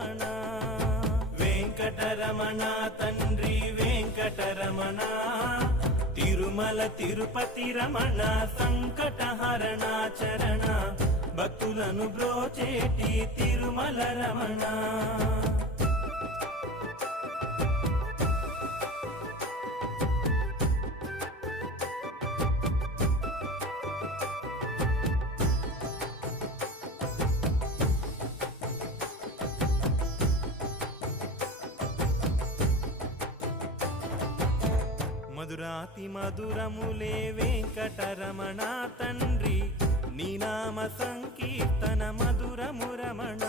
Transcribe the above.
రమణ వెంకటరమణ తండ్రి వెంకటరమణ తిరుమల తిరుపతి రమణ సంకటహరణ చరణ భక్తులను బ్రోచేటి తిరుమల రమణ మధురాతి మధురములే వెంకటరమణ తండ్రి నీ నామ సంకీర్తన మధురము రమణ